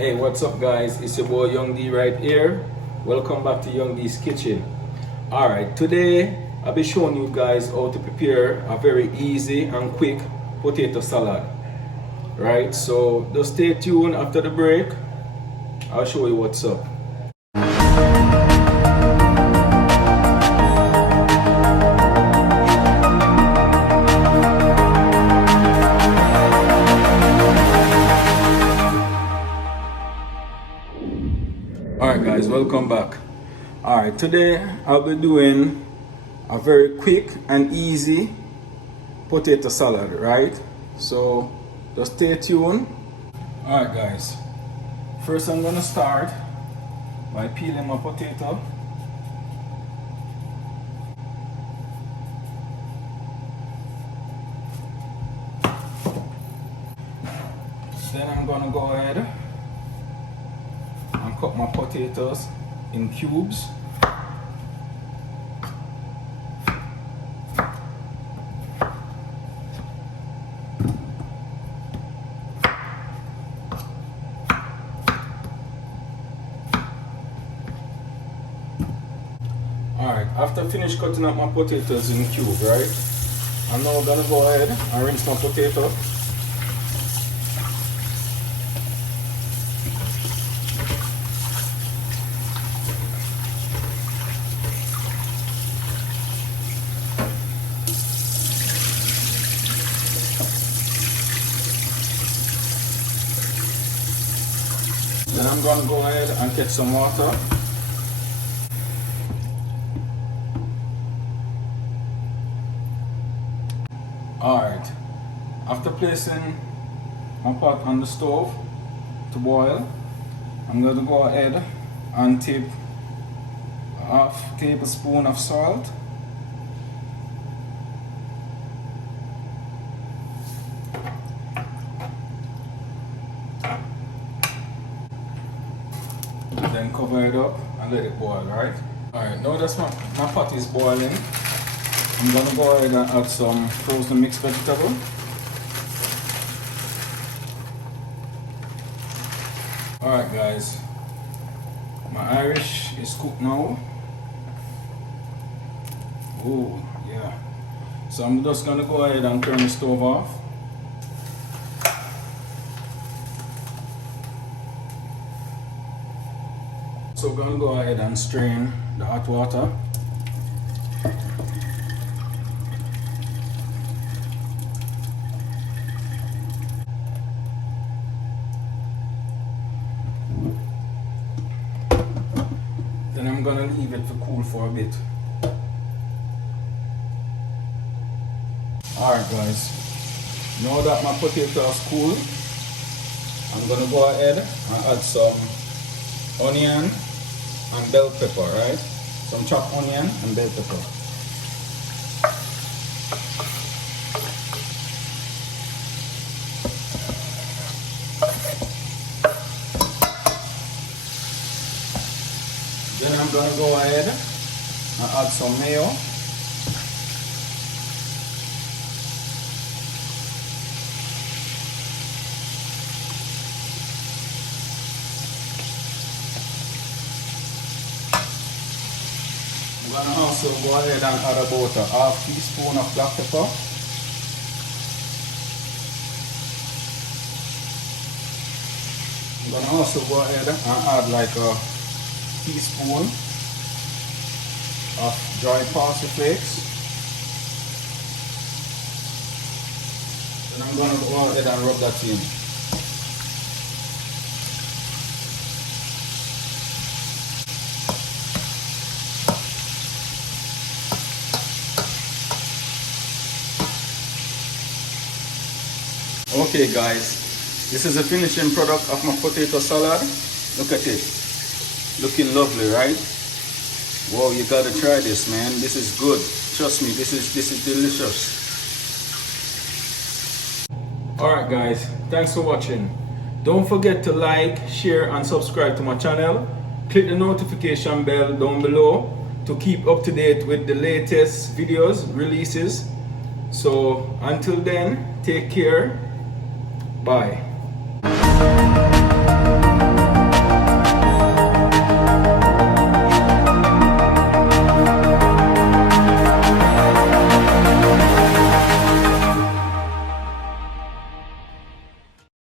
Hey, what's up guys? It's your boy Young D right here. Welcome back to Young D's Kitchen. Alright, today I'll be showing you guys how to prepare a very easy and quick potato salad. Right, so just stay tuned after the break. I'll show you what's up. Alright guys, welcome back. Alright, today I'll be doing a very quick and easy potato salad, right? So just stay tuned. Alright guys, first I'm gonna start by peeling my potato. Then I'm gonna go ahead and cut my potatoes in cubes. Alright, after finish cutting up my potatoes in cube, right? I'm now gonna go ahead and rinse my potato. Then I'm going to go ahead and get some water. Alright, after placing my pot on the stove to boil, I'm going to go ahead and tip a tablespoon of salt. Then cover it up and let it boil, right? Alright, now that my pot is boiling, I'm gonna go ahead and add some frozen mixed vegetable. Alright guys, my Irish is cooked now. Oh yeah. So I'm just gonna go ahead and turn the stove off. So we're going to go ahead and strain the hot water. Then I'm going to leave it to cool for a bit. Alright guys, now that my potato is cool, I'm going to go ahead and add some onion and bell pepper, right? Some chopped onion and bell pepper. Then I'm gonna go ahead and add some mayo. I'm going to also go ahead and add about a half teaspoon of black pepper. I'm going to also go ahead and add like a teaspoon of dry parsley flakes. Then I'm going to go ahead and rub that in. Okay guys, this is the finishing product of my potato salad. Look at it, looking lovely, right? Wow, you gotta try this, man. This is good. Trust me, this is delicious. Alright guys, thanks for watching. Don't forget to like, share and subscribe to my channel. Click the notification bell down below to keep up to date with the latest videos, releases. So until then, take care. Bye.